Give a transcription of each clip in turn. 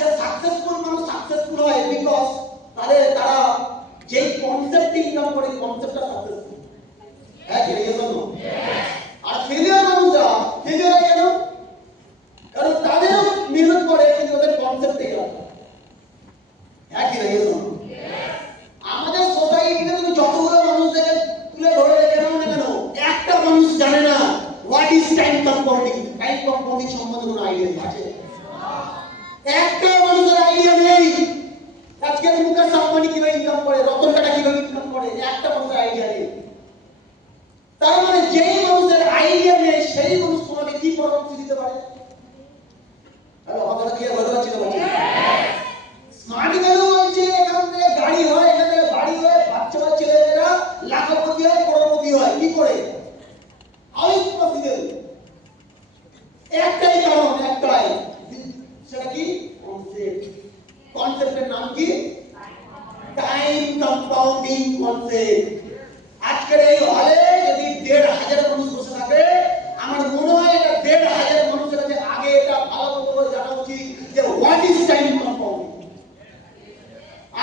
আজকে সাকসেসফুল মানুষ সাকসেসফুল হয় বিকজ তারা যে কনসেপ্ট ইনকাম করে কনসেপ্টটা সাকসেসফুল। হ্যাঁ কি এই জন্য আর ফেলিয়ার মানুষরা ফেলিয়ার হয় কেন? কারণ তাদেরও মেহনত করে কিন্তু ওদের কনসেপ্টে গেল। হ্যাঁ কি এই জন্য আমাদের সোসাইটিতে তুমি যতগুলো মানুষদের তুলে ধরে রেখে নাও না কেন, একটা মানুষ জানে না what is time compounding. Time compounding সম্বন্ধে কোনো আইডিয়া আছে? একটা মানুষের আইডিয়া নেই। আজকে মুকেশ আম্বানি কিভাবে ইনকাম করে, রতন টাটা কিভাবে ইনকাম করে, একটা মানুষের আইডিয়া নেই। তার মানে যেই মানুষের আইডিয়া নেই সেই মানুষ তোমাকে কি পরামর্শ দিতে পারে? হ্যালো, আপনারা কি বলতে পারছেন না? স্মার্ট ভ্যালু বলছে এখান থেকে গাড়ি হয়, এখান থেকে বাড়ি হয়, বাচ্চা ছেলেমেয়েরা লাখপতি হয়, করোড়পতি হয়। কি করে? How is possible? একটাই কারণ, একটাই, সেটা কি? কনসেপ্ট। কনসেপ্টের নাম কি? Time compounding concept. আজকের এই হলে যদি ১,৫০০ মানুষ বসে থাকে, আমার মনে হয় এটা ১,৫০০ মানুষের কাছে আগে এটা ভালো করে জানা উচিত যে হোয়াট ইজ টাইম কম্পাউন্ডিং।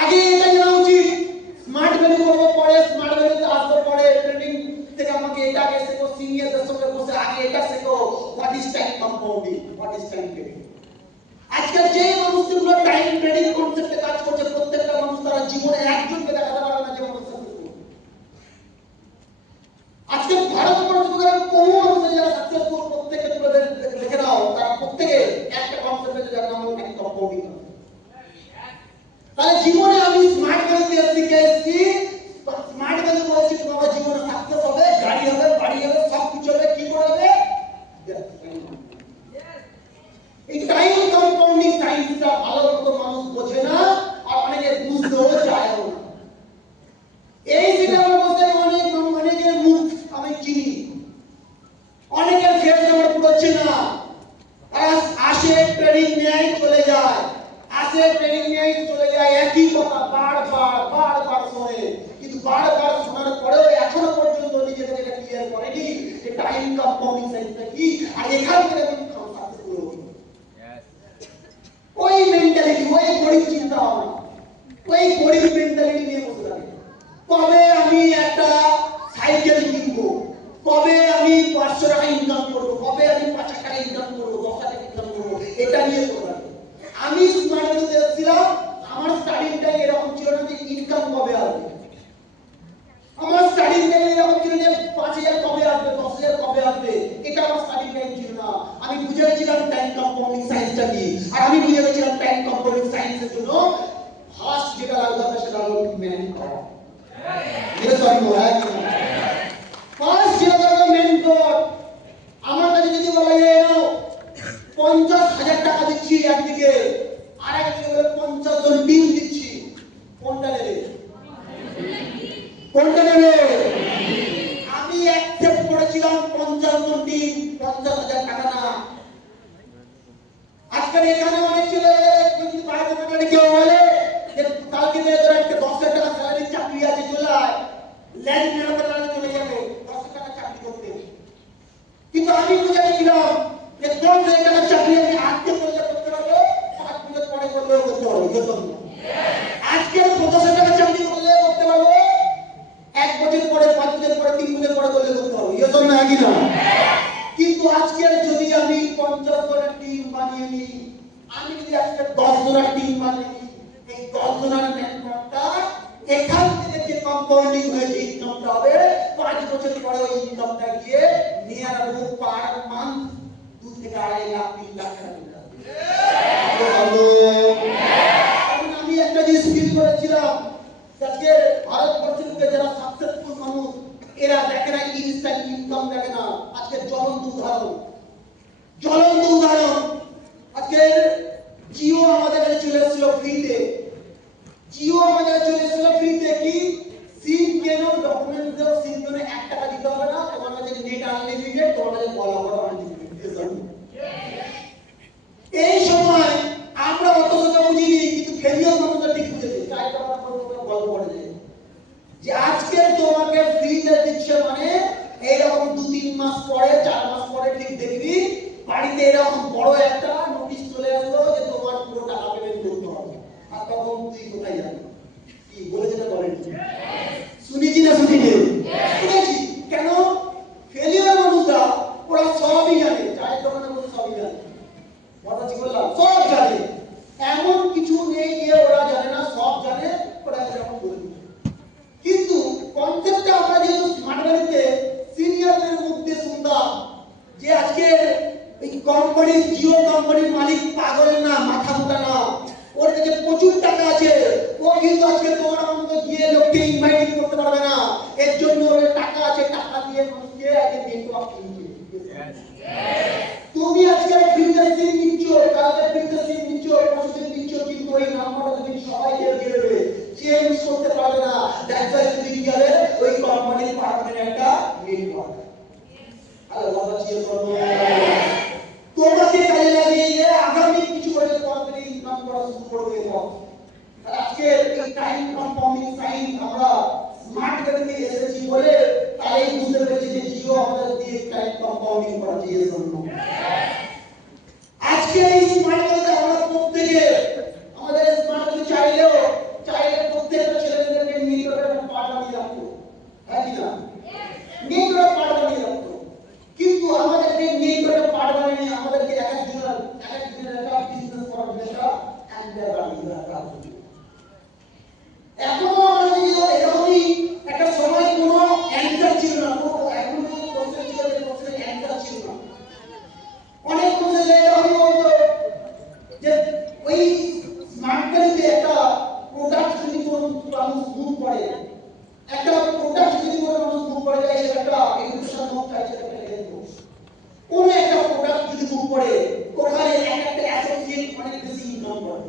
আগে এটা জানা উচিত। স্মার্ট ভ্যালু করবো পরে, স্মার্ট ভ্যালুতে আসবো পরে, ট্রেনিং থেকে আমাকে এটা আগে শেখো, সিনিয়রদের সঙ্গে বসে আগে এটা শেখো what is time compounding, what is time trading. আজকে যে মানুষগুলো টাইম ট্রেডিং কনসেপ্টে কাজ করছে প্রত্যেকটা মানুষ তারা জীবনে একজনকে দেখাতে পারে না যে মানুষ সাকসেসফুল। আজকে ভারতবর্ষে কোন মানুষ যারা সাকসেসফুল প্রত্যেককে তুলে দেখে দাও, তারা প্রত্যেকে একটা কনসেপ্টে যার নাম টাইম কম্পাউন্ডিং। তাহলে জীবনে আমি স্মার্ট ভ্যালু দিয়ে শিখে এসেছি। স্মার্ট ভ্যালু বলছি তোমার জীবনে সাকসেস হবে, গাড়ি হবে, বাড়ি হবে, সব কিছু হবে। কি করে হবে? এই টাইম কম্পাউন্ডিং সায়েন্সটা ভালো মতো মানুষ বোঝে না, আর অনেকে বুঝতেও চায় না। এই যেটা আমার বলতে অনেকের মুখ আমি চিনি, অনেকের ফেস আমার পুরো চেনা। আসে ট্রেনিং নেয় চলে যায়, আসে ট্রেনিং নেয় চলে যায়, একই কথা বারবার শোনে। কিন্তু বারবার শোনার পরেও এখনো পর্যন্ত নিজেদের এটা ক্লিয়ার করেনি যে টাইম কম্পাউন্ডিং সায়েন্সটা কি, আর এখান থেকে আমি সাকসেসফুল হব। ওই মেন্টালিটি, ওই গরিব চিন্তা ভাবনা, ওই গরিব মেন্টালিটি নিয়ে বসে থাকে। কবে আমি একটা সাইকেল কিনবো, কবে আমি ৫০০ টাকা ইনকাম করবো, কবে আমি ৫০০ টাকা ইনকাম করবো, ১০ টাকা ইনকাম করবো, এটা নিয়ে বসে থাকে। আমি স্মার্ট ভ্যালুতে এসেছিলাম, আমার স্টাডিং টাইম এরকম ছিল না যে ইনকাম কবে আসবে। আমার স্টাডিং টাইম এরকম ছিল যে ৫,০০০ কবে আসবে, ১০,০০০ কবে আসবে, এটা আমার স্টাডিং টাইম ছিল না। আমি বুঝে গেছিলাম টাইম কম্পাউন্ডিং সায়েন্সটা কি, আর আমি বুঝে গেছিলাম টাইম কম্পাউন্ডিং সায়েন্সের জন্য ফার্স্ট যেটা লাগবে সেটা হলো ম্যান পাওয়ার। এটা সরি বলা কি না? ফার্স্ট যেটা লাগবে ম্যান পাওয়ার। আমার কাছে যদি বলা যায় নাও ৫০,০০০ টাকা দিচ্ছি একদিকে, আর একদিকে বলে ৫০ জন টিম দিচ্ছি, কোনটা নেবে? কোনটা নেবে? আমি অ্যাকসেপ্ট করেছিলাম ৫০ জন টিম, ৫০,০০০ টাকা না। আজকাল এখানে অনেক ছেলে কিন্তু বাইরে থেকে কেউ বলে যে কালকে তোর একটা ১০,০০০ টাকা স্যালারি চাকরি আছে, চলে আয়, ল্যান্ড মেরামতের চলে যাবে ১০,০০০ টাকা চাকরি করতে। কিন্তু আমি বুঝে গেছিলাম যে ১০,০০০ টাকা চাকরি আমি আজকে করলে করতে পারবো, ৫ বছর পরে করলেও করতে পারবো। আজকে ৫০,০০০ টাকা চাকরি করলে করতে পারবো, ১ বছর পরে, ৫ বছর পরে, ৩ বছর পরে করলে করতে পারবো। এ জন্য একই না। কিন্তু আজকে যদি আমি ৫০ জনের টিম বানিয়ে নিই, আমি যদি আজকে ১০ জনের টিম বানিয়ে নিই, এই ১০ জনের নেটওয়ার্কটা এখান থেকে যে কম্পাউন্ডিং হয়েছে ইনকামটা হবে, ৫ বছর পরে ওই ইনকামটা গিয়ে নিয়ার অ্যাবাউট পার মান্থ ২ থেকে ২.৫ লাখ ৩ লাখ টাকা। আমি একটা জিনিস ফিল করেছিলাম, আজকে ভারতবর্ষের বুকে যারা সাকসেসফুল মানুষ এরা দেখে না ইনস্ট্যান্ট ইনকাম, দেখে না। আজকে জ্বলন্ত উদাহরণ আজকে জিও আমাদের কাছে চলে এসেছিল ফ্রিতে। জিও আমাদের চলে এসেছিল ফ্রিতে কি? সিম কেন, ডকুমেন্ট দাও, সিম কেন, ১ টাকা দিতে হবে না, তোমার কাছে নেট আনলিমিটেড, তোমার কাছে কল আবার আনলিমিটেড। এই সময় আমরা অত কথা বুঝিনি, কিন্তু ফেলিওর মানুষরা ঠিক বুঝেছে। তাই তো আমরা গল্প করে যাই যে আজকে তোমাকে ফ্রিতে দিচ্ছে মানে এইরকম ২-৩ মাস পরে, ৪ মাস পরে ঠিক দেখবি বাড়িতে এরকম বড় একটা নোটিশ চলে আসলো যে তোমার পুরো টাকা পেমেন্ট কোথায় যাবে? কি বলেছে না বলেন? শুনেছি না শুনিনি? শুনেছি। কেন? ফেলিওর মানুষরা ওরা সবই জানে, চায়ের দোকানে বসে সবই জানে। কথা কি বললাম? সব জানে, এমন কিছু নেই যে ওরা জানে না, সব জানে, ওরা এরকম বলে দিচ্ছে। কিন্তু কনসেপ্টটা আমরা যেহেতু স্মার্ট ভ্যালিতে সিনিয়রদের মধ্যে শুনতাম যে আজকে এই কোম্পানি, জিও কোম্পানির মালিক পাগল না, মাথা মোটা না, ওর কাছে প্রচুর টাকা আছে, ও কিন্তু আজকে তোমার মতো গিয়ে লোককে ইনভাইট করতে পারবে না, এর জন্য ওর টাকা আছে, টাকা দিয়ে মানুষকে আজকে নেটওয়ার্ক কিনছে। তুমি আজকে ফিল্টার সিম নিচ্ছ, কালকে ফিল্টার সিম নিচ্ছ, পরশুদিন নিচ্ছ, কিন্তু ওই নাম্বারটা তুমি সবাইকে দিয়ে দেবে, চেঞ্জ করতে পারবে না। দ্যাটস ওয়াই তুমি গেলে ওই কোম্পানির পার্টনার একটা নেটওয়ার্ক। হ্যালো বাবা, চিও করো। তোমাকে কাজে লাগিয়ে আগামী কিছু বছর পর থেকে ইনকাম করা শুরু করবে। আজকে এই টাইম কনফর্মিং সাইন আমরা স্মার্ট ভ্যালিতে এসেছি বলে তাই বুঝতে পেরেছি যে জিও আমাদের দিয়ে টাইম কনফর্মিং করা জিএস জন্য। আজকে এই স্মার্ট ভ্যালিতে আমরা প্রত্যেকে আমাদের স্মার্ট ভ্যালি চাইলে প্রত্যেকটা ছেলেমেয়েদেরকে নিয়ে একটা পার্ট বানিয়ে রাখতো, হ্যাঁ কি না? নিয়ে পার্ট বানিয়ে রাখতো। কিন্তু আমাদেরকে নিয়ে পার্ট বানিয়ে আমাদেরকে এক একজনের একটা বিজনেস করার একটা অ্যান্ডার বানিয়ে রাখা। এখনো আমরা যদি এরকমই একটা সময় কোনো অ্যান্সার ছিল না, কোনো এখন কোনো কোশ্চেন ছিল যে কোশ্চেনের অ্যান্সার ছিল না। অনেক কোশ্চেন এরকমই বলতো যে ওই স্মার্ট ভ্যালিতে একটা প্রোডাক্ট যদি কোনো মানুষ মুভ করে, একটা প্রোডাক্ট যদি কোনো মানুষ মুভ করে যায়, সেটা একটা এডুকেশন হোক, চাই সেটা একটা হেলথ হোক, কোনো একটা প্রোডাক্ট যদি মুভ করে ওখানে একটা অ্যাসোসিয়েট অনেক বেশি ইনকাম করে।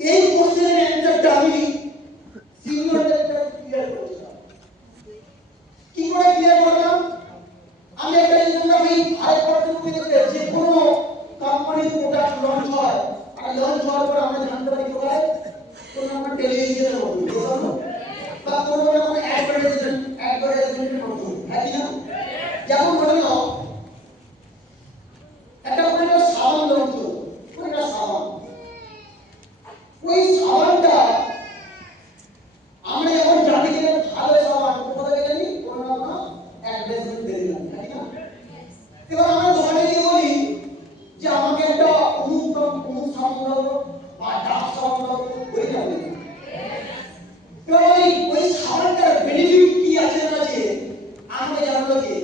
এই কোশ্চেনের অ্যানসারটা আমি সিনিয়রদের কাছে ক্লিয়ার করেছিলাম। কি করে ক্লিয়ার করলাম? আমি একটা বললাম, এই ভারতবর্ষে যে কোনো কোম্পানির প্রোডাক্ট লঞ্চ হয়, আর লঞ্চ হওয়ার পর আমরা জানতে পারি কোথায়? কোনো আমরা টেলিভিশনের মাধ্যমে বা কোনো আমরা অ্যাডভার্টাইজমেন্টের মাধ্যমে, হ্যাঁ কি না? যেমন ধরে নাও একটা কোনো সাবান লঞ্চ হলো, কোনো একটা সাবান, ওই সাবানটা আমরা যখন জানি যে ভালো সাবান, কোথায় জানি? কোনো না কোনো অ্যাডভার্টাইজমেন্ট দিয়ে দিলাম, তাই না? এবার আমরা দোকানে গিয়ে বলি যে আমাকে একটা অমুক সাবান দাও বা ডাব সাবান দাও, ওই যাবে। এবার ওই সাবানটার বেনিফিট কি আছে না আছে আমরা জানবো কি?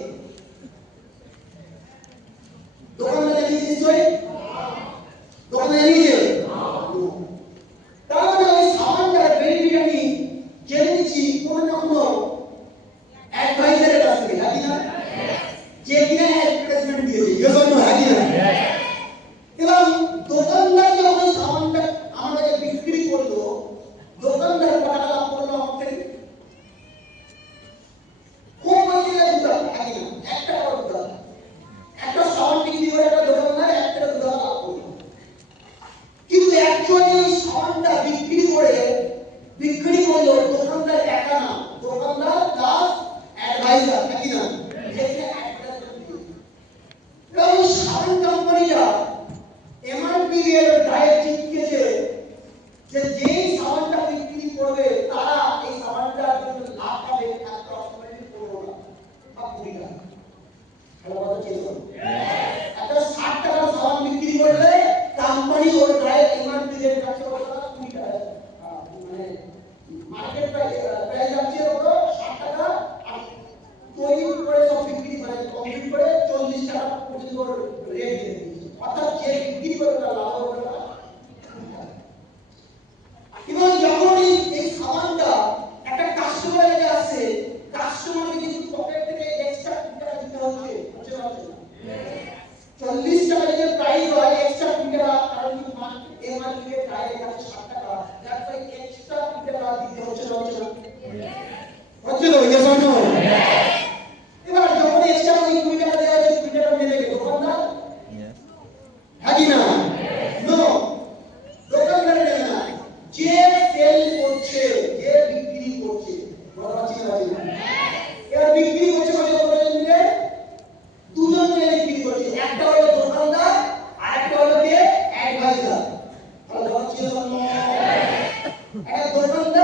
দোকানদার